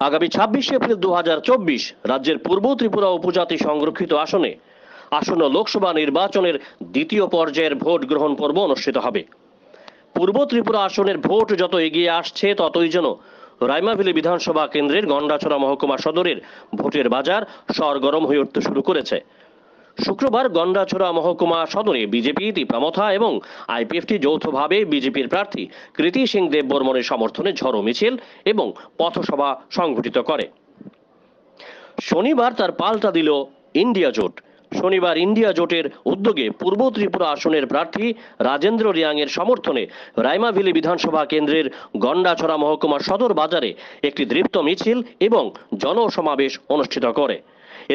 আগামী 26 এপ্রিল 2024 রাজ্যের পূর্ব ত্রিপুরা উপজাতি সংরক্ষিত আসনে আসন্ন লোকসভা নির্বাচনের দ্বিতীয় পর্যায়ের ভোট গ্রহণ পর্ব অনুষ্ঠিত হবে। পূর্ব ত্রিপুরা আসনের ভোট যত এগিয়ে আসছে ততই যেন রাইমাভিলি বিধানসভা কেন্দ্রের গন্ডাছড়া মহকুমা সদরের ভোটের বাজার সরগরম হয়ে উঠতে শুরু করেছে। শুক্রবার গন্ডাছড়া মহকুমা সদরে বিজেপি, তিপ্রামথা এবং আইপিএফটি যৌথভাবে বিজেপির প্রার্থী কৃতি সিং দেববর্মনের সমর্থনে ঝড়ো মিছিল এবং পথসভা সংঘটিত করে। শনিবার তার পাল্টা দিল ইন্ডিয়া জোট। শনিবার ইন্ডিয়া জোটের উদ্যোগে পূর্ব ত্রিপুরা আসনের প্রার্থী রাজেন্দ্র রিয়াং এর সমর্থনে রাইমাভিলি বিধানসভা কেন্দ্রের গন্ডাছড়া মহকুমা সদর বাজারে একটি দীপ্ত মিছিল এবং জনসমাবেশ অনুষ্ঠিত করে।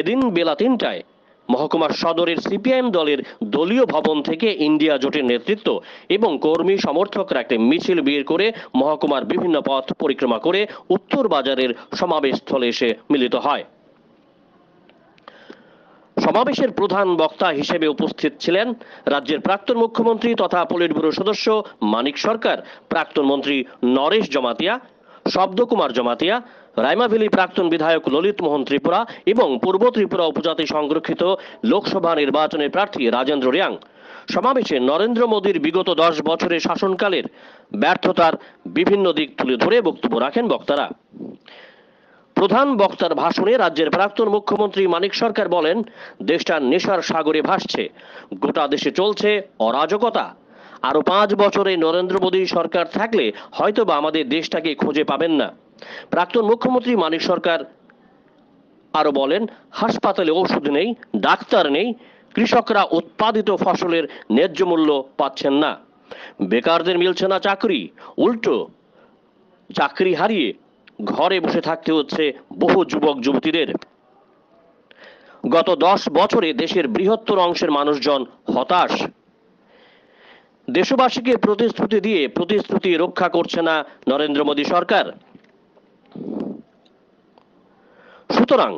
এদিন বেলা 3টায় মহকুমা সদরের সিপিআইএম দলের দলীয় ভবন থেকে ইন্ডিয়া জোটের নেতৃত্ব এবং কর্মী সমর্থকরা একটি মিছিল বের করে মহকুমার বিভিন্ন পথ পরিক্রমা করে উত্তর বাজারের সমাবেশ স্থলে এসে মিলিত হয়। সমাবেশের প্রধান বক্তা হিসেবে উপস্থিত ছিলেন রাজ্যের প্রাক্তন মুখ্যমন্ত্রী তথা পলিট ব্যুরো সদস্য মানিক সরকার, প্রাক্তন মন্ত্রী নরেশ জমাতিয়া, শব্দকুমার জমাতিয়া, রাইমাভিলি প্রাক্তন বিধায়ক ললিত মোহন ত্রিপুরা এবং পূর্ব ত্রিপুরা উপজাতি সংরক্ষিত লোকসভা নির্বাচনের প্রার্থী রাজেন্দ্র রিয়াং। সমাবেশে নরেন্দ্র মোদীর বিগত 10 বছরের শাসনকালের ব্যর্থতার বিভিন্ন দিক তুলে ধরে বক্তব্য রাখেন বক্তারা। প্রধান বক্তার ভাষণে রাজ্যের প্রাক্তন মুখ্যমন্ত্রী মানিক সরকার বলেন, দেশটা নেশার সাগরে ভাসছে, গোটা দেশে চলছে অরাজকতা। আরো 5 বছরে নরেন্দ্র মোদী সরকার থাকলে হয়তোবা আমাদের দেশটাকে খুঁজে পাবেন না। প্রাক্তন মুখ্যমন্ত্রী মানিক সরকার আরো বলেন, হাসপাতালে ওষুধ নেই, ডাক্তার নেই, কৃষকরা উৎপাদিত ফসলের ন্যায্য মূল্য পাচ্ছেন না, বেকারদের মিলছে না চাকরি, উল্টো চাকরি হারিয়ে ঘরে বসে থাকতে হচ্ছে বহু যুবক যুবতীদের। গত 10 বছরে দেশের বৃহত্তর অংশের মানুষজন হতাশ। দেশবাসীকে প্রতিশ্রুতি দিয়ে প্রতিশ্রুতি রক্ষা করছে না নরেন্দ্র মোদী সরকার। সুতরাং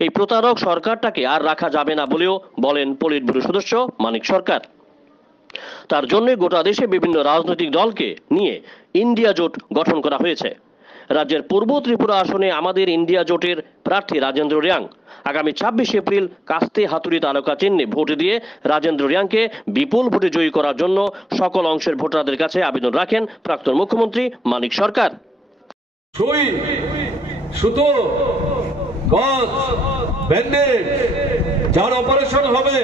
এই প্রতারক সরকারটাকে আর রাখা যাবে না বলেও বলেন পলিট ব্যুরো সদস্য মানিক সরকার। তার জন্য গোটা দেশে বিভিন্ন রাজনৈতিক দলকে নিয়ে ইন্ডিয়া জোট গঠন করা হয়েছে। রাজ্যের পূর্ব ত্রিপুরা আসনে আমাদের ইন্ডিয়া জোটের প্রার্থী রাজেন্দ্র রিয়াং আগামী 26 এপ্রিল কাস্তে হাতুড়ি তালুকা চিহ্নে ভোট দিয়ে রাজেন্দ্র রিয়াংকে বিপুল ভোটে জয়ী করার জন্য সকল অংশের ভোটারদের কাছে আবেদন রাখেন প্রাক্তন মুখ্যমন্ত্রী মানিক সরকার। সুই, সুতো, গজ, ব্যান্ডেজ যার অপারেশন হবে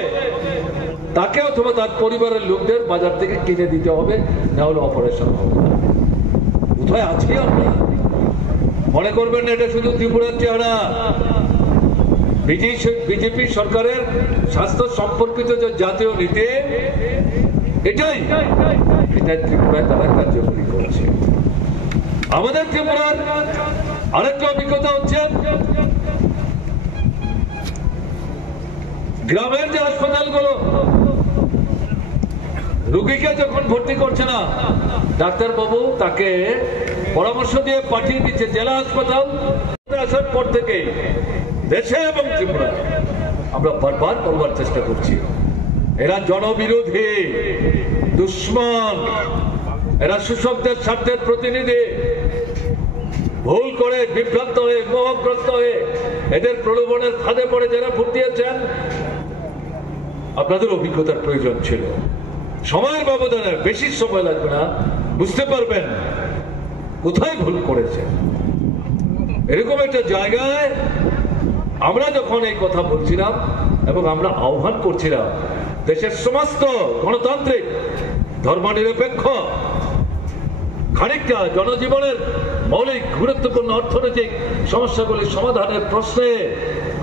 তাকে অথবা তার পরিবারের লোকদের বাজার থেকে কিনে দিতে হবে, না হলে অপারেশন হবে না। কোথায় আছি আমরা? মনে করবেন না এটা শুধু ত্রিপুরার চেহারা। বিজেপি সরকারের স্বাস্থ্য সম্পর্কিত যে জাতীয় নীতি এটাই ত্রিপুরায় তারা কার্যকরী করছে। আমাদের ত্রিপুরার আরেকটা অভিজ্ঞতা হচ্ছে, গ্রামের যে হাসপাতালগুলো রোগীকে যখন ভর্তি করছে না, ডাক্তার বাবু তাকে পরামর্শ দিয়ে পাঠিয়ে দিচ্ছে জেলা হাসপাতাল। আসার পর থেকে দেশে এবং ত্রিপুরা আমরা বারবার বলবার চেষ্টা করছি, এরা জনবিরোধী, দুশ্মন, এরা শোষকদের স্বার্থের প্রতিনিধি। ভুল করে, বিভ্রান্ত হয়ে, মোহগ্রস্ত হয়ে এদের প্রলোভনের ফাঁদে পড়ে যারা ভোট দিয়েছেন, আপনাদের অভিজ্ঞতার প্রয়োজন ছিল। সময়ের ব্যবধানে, বেশি সময় লাগবে না, বুঝতে পারবেন কোথায় ভুল করেছে। এরকম একটা জায়গায় আমরা যখন এই কথা বলছিলাম এবং আমরা আহ্বান করছিলাম দেশের সমস্ত গণতান্ত্রিক, ধর্মনিরপেক্ষ, খানিকটা জনজীবনের মৌলিক গুরুত্বপূর্ণ অর্থনৈতিক সমস্যাগুলি সমাধানের প্রশ্নে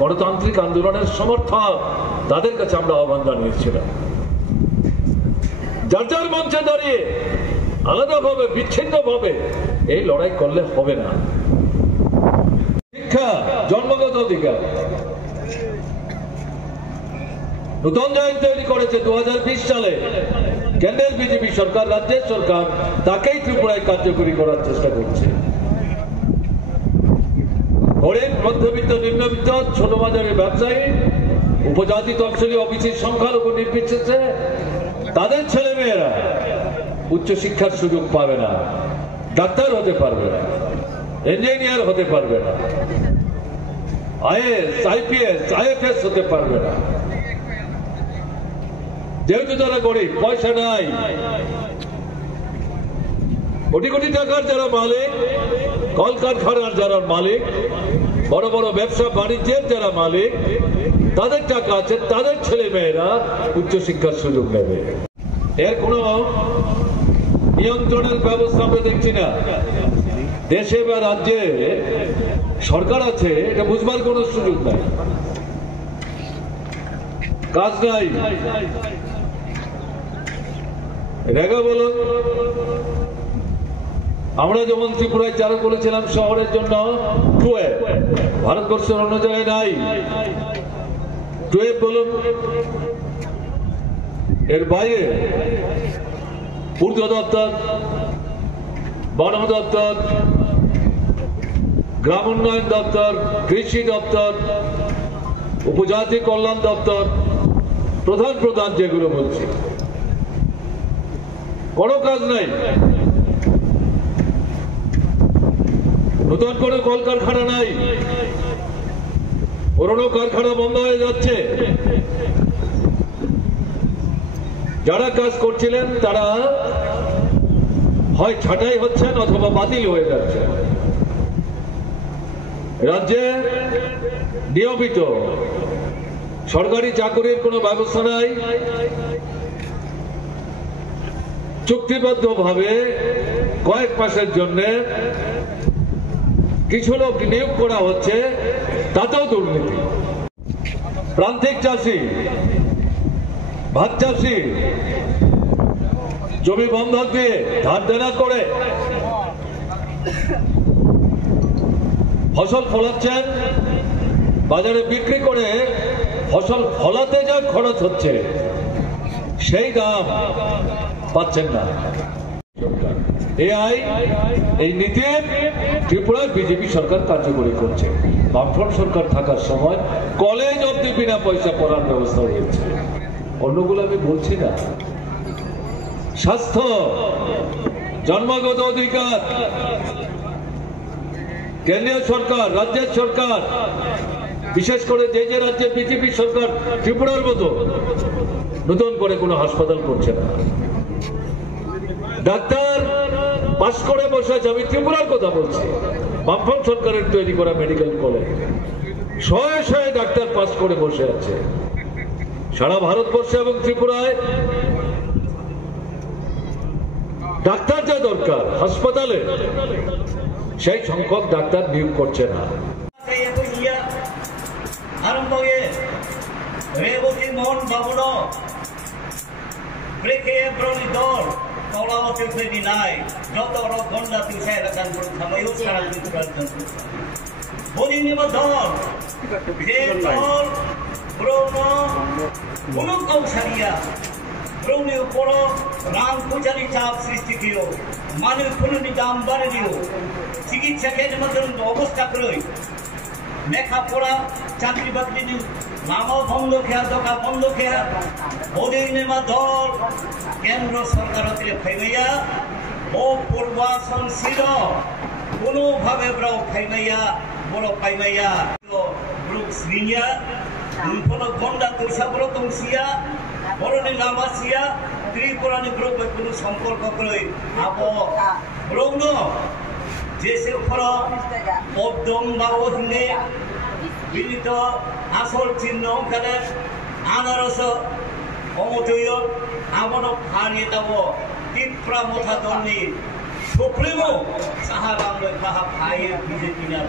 গণতান্ত্রিক আন্দোলনের সমর্থক তাদের কাছে আমরা আহ্বান জানিয়েছিলাম, যার যার মঞ্চে দাঁড়িয়ে আলাদাভাবে, বিচ্ছিন্নভাবে এই লড়াই করলে হবে না। শিক্ষা জন্মগত অধিকার, নতুন আইন তৈরি করেছে 2020 সালে কেন্দ্রের বিজেপি সরকার, রাজ্যের সরকার তাকেই ত্রিপুরায় কার্যকরী করার চেষ্টা করছে। গরিব, মধ্যবিত্ত, নিম্নবিত্ত, ছোট বাজারের ব্যবসায়ী, উপজাতি, তফসিলি, ওবিসি, সংখ্যালঘু নির্বিশেষে তাদের ছেলেমেয়েরা উচ্চশিক্ষার সুযোগ পাবে না, ডাক্তার হতে পারবে না। ইঞ্জিনিয়ার হতে পারবে না, আইএস, আইপিএস, আইএফএস হতে পারবে না। যেহেতু তারা গরিব, পয়সা নাই, কোটি কোটি টাকার যারা মালিক, কলকারখানার যারা মালিক, বড় বড় ব্যবসা বাণিজ্যের যারা মালিক, তাদের টাকা আছে, তাদের ছেলে মেয়েরা উচ্চশিক্ষার সুযোগ নেবে। এর কোনো নিয়ন্ত্রণের ব্যবস্থা আমরা দেখছি না। দেশে বা রাজ্যে সরকার আছে, এটা বুঝবার কোনো সুযোগ নাই, কাজ নাই। রেগা বলুন, আমরা যেমন ত্রিপুরায় চালু করেছিলাম শহরের জন্য টুয়েব, ভারতবর্ষের অন্য জায়গায় নাই। টুয়েব বলুন, এর বাইরে পূর্ত দপ্তর, বন দপ্তর, গ্রাম উন্নয়ন দপ্তর, কৃষি দপ্তর, উপজাতি কল্যাণ দপ্তর, প্রধান প্রধান যেগুলো বলছি, কোনো কাজ নাই। নতুন করে কলকারখানা নাই, পুরনো কারখানা বন্ধ হয়ে যাচ্ছে। যারা কাজ করছিলেন তারা হয় ছাঁটাই হচ্ছেন অথবা বাতিল হয়ে যাচ্ছে। রাজ্যে নিয়মিত সরকারি চাকরির কোনো ব্যবস্থা নাই। চুক্তিবদ্ধভাবে কয়েক মাসের জন্য কিছু লোক নিয়োগ করা হচ্ছে, তাতেও দুর্নীতি। প্রান্তিক চাষি, ভাত চাষি জমি বন্ধক দিয়ে ধার দেনা করে ফসল ফলাচ্ছেন, বাজারে বিক্রি করে ফসল ফলাতে যা খরচ হচ্ছে সেই দাম পাচ্ছেন না। এই নীতি ত্রিপুরায় বিজেপি সরকার কার্যকরী করছে। বামফ্রন্ট সরকার থাকার সময় কলেজ অব্দি বিনা পয়সা পড়ার ব্যবস্থা হয়েছে, অন্যগুলো আমি বলছি না। স্বাস্থ্য, জন্মগত অধিকার, কেন্দ্রীয় সরকার, রাজ্যের সরকার, বিশেষ করে যে যে রাজ্যে বিজেপি সরকার, ত্রিপুরার মতো নতুন করে কোনো হাসপাতাল করছে না। ডাক্তার পাস করে বসে আছে, আমি ত্রিপুরার কথা বলছি, বামফ্রন্ট সরকারের তৈরি করা মেডিকেল কলেজ, শয়ে শয়ে ডাক্তার পাস করে বসে আছে। সারা ভারতবর্ষে এবং ত্রিপুরায় ডাক্তার যা দরকার হাসপাতালে, সেই সংখ্যক ডাক্তার নিয়োগ করছে না। ব্রৌনীয় পড় রাম পূজারি চাপ সৃষ্টি দিও, মানুষ খুলনি দাম বাড়ে দিও, চিকিৎসা কেন্দ্রের মধ্যে অবস্থা করে লেখাপড়া চাকরি বাকরি নামও বন্ধ খেয়া, দোকা বন্ধ খেয়া, অধীনে দল কেন্দ্র সরকার ফাইমাইয়া ও পূর্বাসন ছিল কোনোভাবে ব্রৌ ফাইমাইয়া বড় পাইমাইয়া ব্রুক শ্রীনিয়া কোনো গন্ডা তুষা বড় তংসিয়া বরণী লামাসিয়া ত্রিপুরানি ব্রৌকে কোনো সম্পর্ক করে আব ব্রৌন যেসে ফর পদ্ম বা ওহনে বিনীত আসল চিহ্ন ওখানে আনারস অমতয় আমন ফাড়িয়ে দেব ত্রিপুরা মথা দলনি সুপ্রিমো সাহারাম ভাইয়ের বিজেপি না